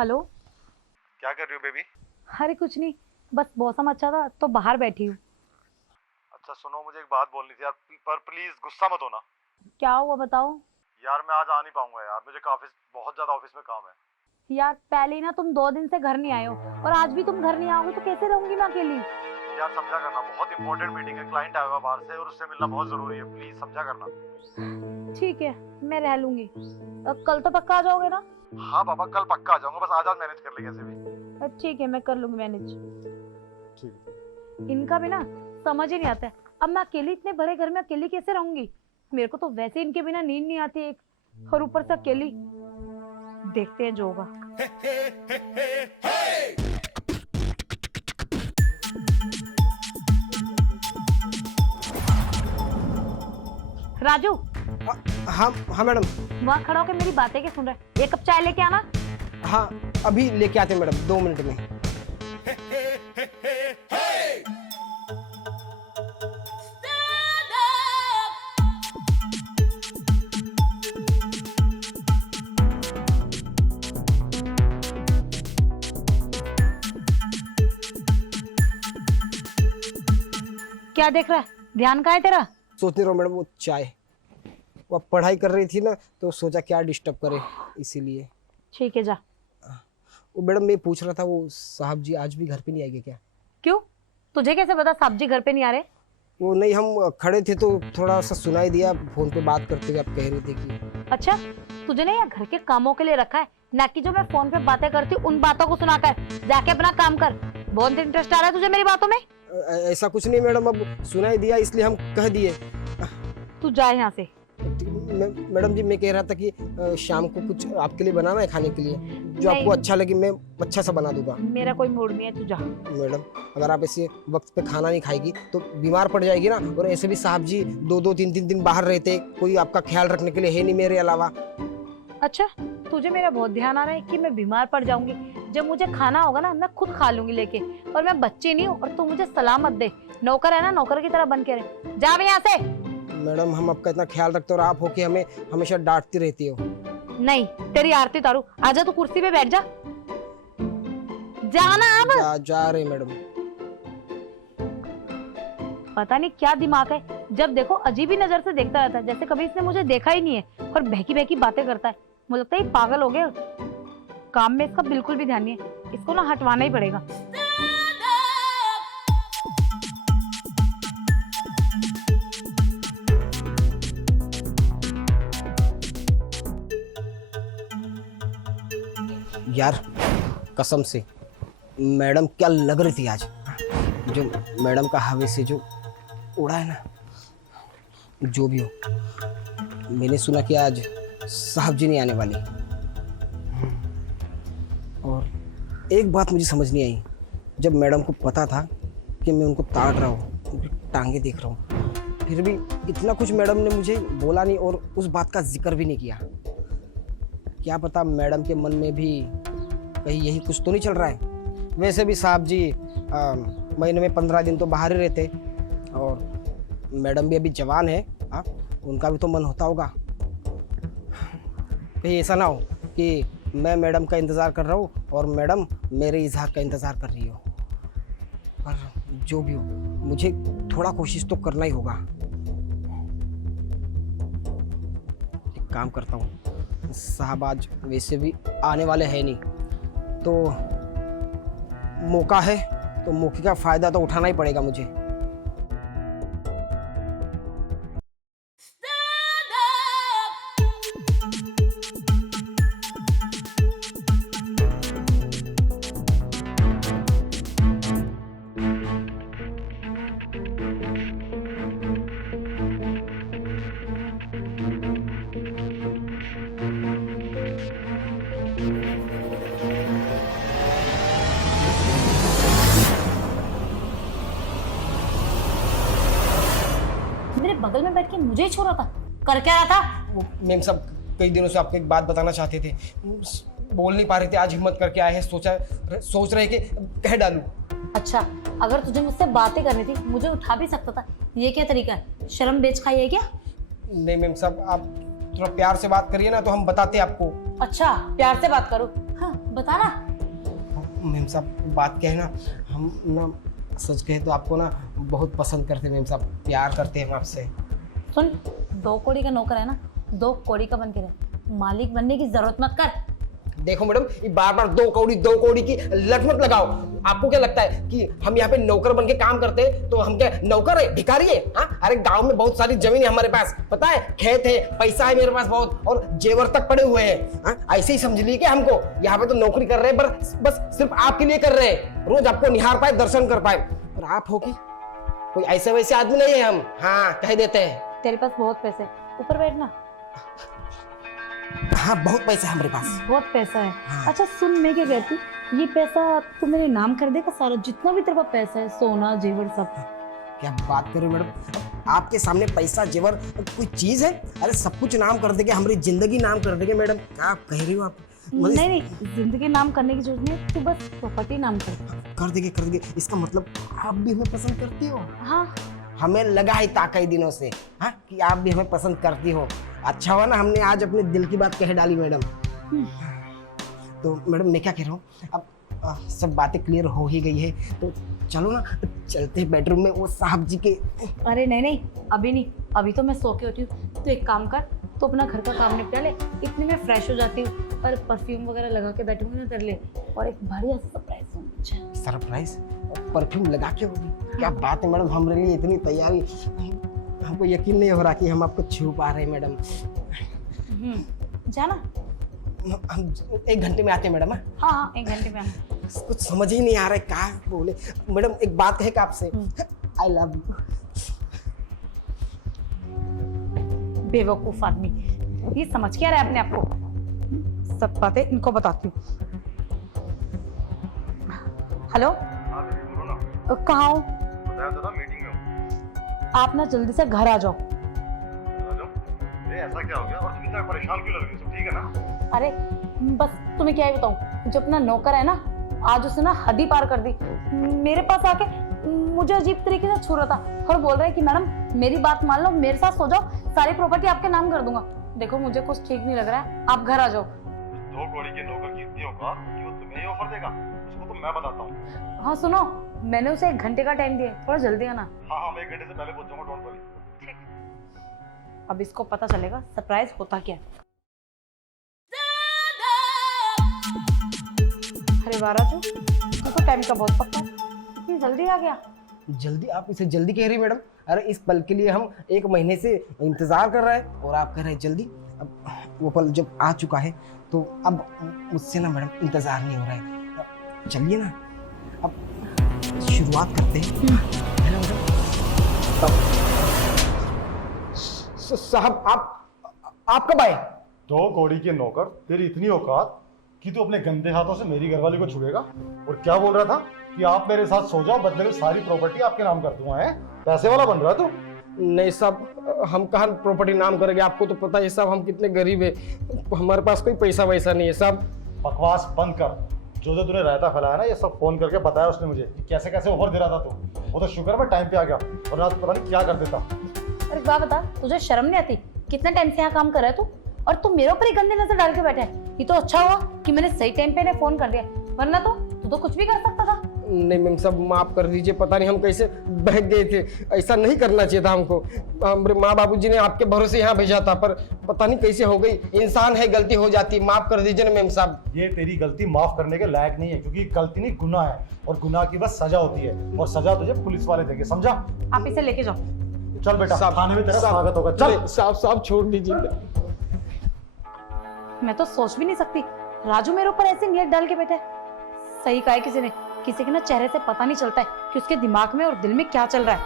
Hello. क्या कर रही हो बेबी? अरे कुछ नहीं, बस मौसम अच्छा था तो बाहर बैठी हूँ। अच्छा सुनो, मुझे एक बात बोलनी थी यार, पर प्लीज गुस्सा मत होना। क्या हुआ बताओ। यार मैं आज आ नहीं पाऊंगा यार, मुझे काफी बहुत ज्यादा ऑफिस में काम है। यार पहले ही ना तुम 2 दिन से घर नहीं आए हो और आज भी तुम घर नहीं आओगे तो कैसे रहूंगी मैं अकेली। यार समझा करना, बहुत इंपॉर्टेंट मीटिंग है, क्लाइंट आया हुआ बाहर से और उससे मिलना बहुत जरूरी है, प्लीज समझा करना। ठीक है, मैं रह लूंगी। कल तो पक्का आ जाओगे ना। हाँ पापा, कल पक्का आ जाऊंगा, बस आज मैनेज कर ले कैसे भी। ठीक है, मैं कर लूंगी मैनेज। ठीक। इनका भी ना समझ ही नहीं आता है। अब मैं अकेली इतने बड़े घर में अकेली कैसे रहूंगी। मेरे को तो वैसे इनके बिना नींद नहीं आती एक, और ऊपर से अकेली। देखते हैं जो होगा। राजू, हाँ हाँ मैडम। वहाँ खड़ा होकर मेरी बातें क्या सुन रहा है। एक कप चाय लेके आना। हाँ अभी लेके आते हैं मैडम, 2 मिनट में। क्या देख रहा है, ध्यान कहाँ है तेरा। सोच नहीं रहा मैडम, वो चाय, वो पढ़ाई कर रही थी ना तो सोचा क्या डिस्टर्ब करे, इसीलिए। ठीक है जा। वो मैडम मैं पूछ रहा था, वो साहब जी आज भी घर पे नहीं आएंगे क्या? क्यों, तुझे कैसे पता साहब जी घर पे नहीं आ रहे। वो नहीं, हम खड़े थे तो थोड़ा सा सुनाई दिया फोन पे बात करते हुए, आप कह रहे थे कि। अच्छा, तुझे ना यहाँ घर के कामों के लिए रखा है, ना कि जो मैं फोन पे बातें करती हूँ उन बातों को सुनाकर। जाके अपना काम कर। बहुत इंटरेस्ट आ रहा है तुझे मेरी बातों में। ऐसा कुछ नहीं मैडम, अब सुनाई दिया इसलिए हम कह दिए। तू जा यहाँ से। मैडम जी मैं कह रहा था कि शाम को कुछ आपके लिए बनाना है खाने के लिए, जो आपको अच्छा लगे, मैं अच्छा सा बना दूंगा। मेरा कोई मूड नहीं है, तू जा। मैडम अगर आप ऐसे वक्त पे खाना नहीं खाएगी तो बीमार पड़ जाएगी ना, और ऐसे भी साहब जी 2-2 3-3 दिन बाहर रहते, कोई आपका ख्याल रखने के लिए है नहीं मेरे अलावा। अच्छा, तुझे मेरा बहुत ध्यान आ रहा है कि मैं बीमार पड़ जाऊंगी। जब मुझे खाना होगा ना, मैं खुद खा लूंगी लेके। और मैं बच्ची नहीं हूँ और तू मुझे सलाह मत दे। नौकर है ना, नौकर की तरह बन के रहे। जा भी यहाँ से। मैडम हम आपका इतना ख्याल रखते और आप हो कि हमें हमेशा डांटती रहती हो। नहीं, तेरी आरती उतारू। आजा, तू कुर्सी पे बैठ जा। जाना अब। जा रहे मैडम। पता नहीं क्या दिमाग है, जब देखो अजीब ही नजर से देखता रहता है, जैसे कभी इसने मुझे देखा ही नहीं है। और बहकी बहकी बातें करता है। मुझे लगता है ये पागल हो गया। काम में इसका बिल्कुल भी ध्यान नहीं है। इसको ना हटवाना ही पड़ेगा। यार कसम से मैडम क्या लग रही थी आज, जो मैडम का हवा से जो उड़ा है ना। जो भी हो, मैंने सुना कि आज साहब जी नहीं आने वाले। और एक बात मुझे समझ नहीं आई, जब मैडम को पता था कि मैं उनको ताड़ रहा हूँ, उनकी टांगे देख रहा हूँ, फिर भी इतना कुछ मैडम ने मुझे बोला नहीं और उस बात का जिक्र भी नहीं किया। क्या पता मैडम के मन में भी कहीं यही कुछ तो नहीं चल रहा है। वैसे भी साहब जी महीने में 15 दिन तो बाहर ही रहते, और मैडम भी अभी जवान है, उनका भी तो मन होता होगा। कहीं ऐसा ना हो कि मैं मैडम का इंतज़ार कर रहा हूँ और मैडम मेरे इजहार का इंतज़ार कर रही हो। पर जो भी हो, मुझे थोड़ा कोशिश तो करना ही होगा। एक काम करता हूँ, साहब आज वैसे भी आने वाले हैं नहीं, तो मौका है तो मौके का फ़ायदा तो उठाना ही पड़ेगा मुझे। मेरे बगल में बैठ के मुझे ही छोड़ा था। कर क्या रहा था। वो मैम साहब कई दिनों से आपको एक बात बताना चाहते थे, बोल नहीं पा रहे थे, आज हिम्मत करके आए हैं, सोच रहे कि कह डालूं। अच्छा, अगर तुझे मुझसे बातें करनी थी मुझे उठा भी सकता था। ये क्या तरीका है, शर्म बेच खाई है क्या। नहीं मैम साहब, आप थोड़ा प्यार से बात करिए ना तो हम बताते आपको। अच्छा, प्यार से बात करो। हाँ, बता ना। मैम साहब बात क्या है ना, हम ना सच कहे तो आपको ना बहुत पसंद करते हैं मैम साहब, प्यार करते हैं हम आपसे। सुन, 2 कौड़ी का नौकर है ना, 2 कौड़ी का बन के रह, मालिक बनने की जरूरत मत कर। देखो मैडम, ये बार बार 2 कौड़ी की लट मत लगाओ। आपको क्या लगता है कि हम यहाँ पे नौकर बन के काम करते हैं तो हम क्या नौकर है, भिखारी है? हाँ, अरे गांव में बहुत सारी जमीन है हमारे पास, पता है, खेत है, पैसा है मेरे पास बहुत, और जेवर तक पड़े हुए हैं। हाँ, ऐसे ही समझ लीजिए कि हमको यहाँ पे तो नौकरी कर रहे हैं, बस सिर्फ आपके लिए कर रहे हैं, रोज आपको निहार पाए, दर्शन कर पाए। और आप हो कि कोई ऐसे वैसे आदमी नहीं है हम। हाँ, कह देते हैं। तेरे पास बहुत पैसे, ऊपर बैठना। हाँ, बहुत पैसा है हमारे पास। बहुत पैसा है। हाँ। अच्छा सुन, मैं क्या कहती, ये पैसा तू मेरे नाम कर देगा सारा, जितना भी तेरे पास पैसा है, सोना जेवर सब। क्या बात कर रहे हो मैडम, आपके सामने पैसा जेवर कोई चीज है? अरे सब कुछ नाम कर देंगे, हमारी जिंदगी नाम कर देंगे मैडम। क्या कह रही हो आप? नहीं नहीं, जिंदगी नाम करने की जरूरत नहीं, तू बस प्रॉपर्टी नाम कर देंगे। इसका मतलब आप भी हमें पसंद करती हो? हाँ। हमें लगा है कई दिनों से, हाँ, कि आप भी हमें पसंद करती हो। अच्छा हुआ ना हमने आज अपने दिल की बात कह डाली मैडम। तो मैडम मैं क्या कह रहा हूँ, अब सब बातें क्लियर हो ही गई है, तो चलो ना चलते हैं बेडरूम में, वो साहब जी के। अरे नहीं नहीं, अभी नहीं, अभी तो मैं सो के उठी हूँ। तो एक काम कर, तो अपना घर का काम निपटा ले, इतने में फ्रेश हो जाती हूँ, और परफ्यूम वगैरह लगा के बैठूंगी ना कर ले, और एक बढ़िया सरप्राइज दूँ। सरप्राइज? परफ्यूम लगा के होगी? क्या बात है मैडम, हमारे लिए इतनी तैयारी, हमको यकीन नहीं हो रहा कि हम आपको छू पा रहे हैं मैडम। जाना, हम 1 घंटे में आते हैं मैडम। हाँ हाँ, 1 घंटे में आना। कुछ समझ ही नहीं आ रहा है क्या बोले मैडम। एक बात कहे का आपसे, आई लव यू। बेवकूफ आदमी, ये समझ क्या रहा है अपने आप को? सब बातें इनको बताती हूँ। हेलो, कहाँ हो? मीटिंग में हूँ। आप ना जल्दी से घर आ जाओ। ऐसा क्या हो गया और तुम इतना परेशान क्यों लग रही हो? सब ठीक है ना? अरे बस तुम्हें क्या ही बताऊं, जो अपना नौकर है ना, आज उसने ना हद ही पार कर दी। मेरे पास आके मुझे अजीब तरीके से छू रहा था और बोल रहा है कि मैडम मेरी बात मान लो, मेरे साथ सो जाओ, सारी प्रॉपर्टी आपके नाम कर दूंगा। देखो मुझे कुछ ठीक नहीं लग रहा है, आप घर आ जाओ। 2 कौड़ी के नौकर की इतनी औकात कि वो तुम्हें ही ऑफर देगा? उसको तो मैं बताता हूँ। हाँ सुनो, मैंने उसे 1 घंटे का टाइम दिया, थोड़ा जल्दी आना। हाँ, मैं 1 घंटे से पहले पहुंच जाऊंगा, डोंट वरी। अब इसको पता चलेगा सरप्राइज होता क्या। अरे वाराजू, तो टाइम का बहुत पक्का, इतनी जल्दी आ गया? जल्दी? आप इसे जल्दी कह रही मैडम? अरे इस पल के लिए हम 1 महीने से इंतजार कर रहे हैं और आप कह रहे हैं जल्दी। अब वो पल जब आ चुका है तो अब मुझसे ना मैडम इंतजार नहीं हो रहा है। चलिए ना अब शुरुआत करते हैं, है ना मैडम? साहब आप कब आए? 2 कौड़ी के नौकर, तेरी इतनी औकात कि तू अपने गंदे हाथों से मेरी घरवाली को छुएगा? और क्या बोल रहा था कि आप मेरे साथ सो जाओ, बदले में सारी प्रॉपर्टी आपके नाम कर दूंगा? है पैसे वाला बन रहा तू? नहीं साहब, हम कहाँ प्रॉपर्टी नाम करेंगे, आपको तो पता है साहब हम कितने गरीब है, हमारे पास कोई पैसा वैसा नहीं है साहब। बकवास बंद कर। जो तूने रायता फैलाया ना, ये सब फोन करके बताया उसने मुझे कि कैसे कैसे ऑफर दे रहा था तू। वो तो शुक्र मैं टाइम पे आ गया, और आज पता नहीं क्या कर देता। अरे बात बता, तुझे शर्म नहीं आती? कितने टाइम से यहाँ काम कर रहा है तू, और तू मेरे ऊपर ही गंदी नजर डाल के बैठा है। ये तो अच्छा हुआ कि मैंने सही टाइम पे फोन कर दिया, वरना तो तू तो कुछ भी कर सकता था। नहीं मैम साहब, माफ कर दीजिए, पता नहीं हम कैसे बहक गए थे, ऐसा नहीं करना चाहिए था हमको। हमारे माँ बाबूजी ने आपके भरोसे यहाँ भेजा था, पर पता नहीं कैसे हो गई। इंसान है, गलती हो जाती है, माफ कर दीजिए ना मैम साहब। ये तेरी गलती माफ करने के लायक नहीं है, क्योंकि गलती नहीं गुनाह है, और गुनाह की बस सजा होती है, और सजा तुझे पुलिस वाले देंगे, समझा? आप इसे लेके जाओ। चल बेटा, थाने में तेरा स्वागत होगा। चल साहब छोड़ दीजिए। मैं तो सोच भी नहीं सकती, राजू मेरे ऊपर ऐसे नियत डाल के बैठा है। सही कहा है किसी ने, किसी के ना चेहरे से पता नहीं चलता है कि उसके दिमाग में और दिल में क्या चल रहा है।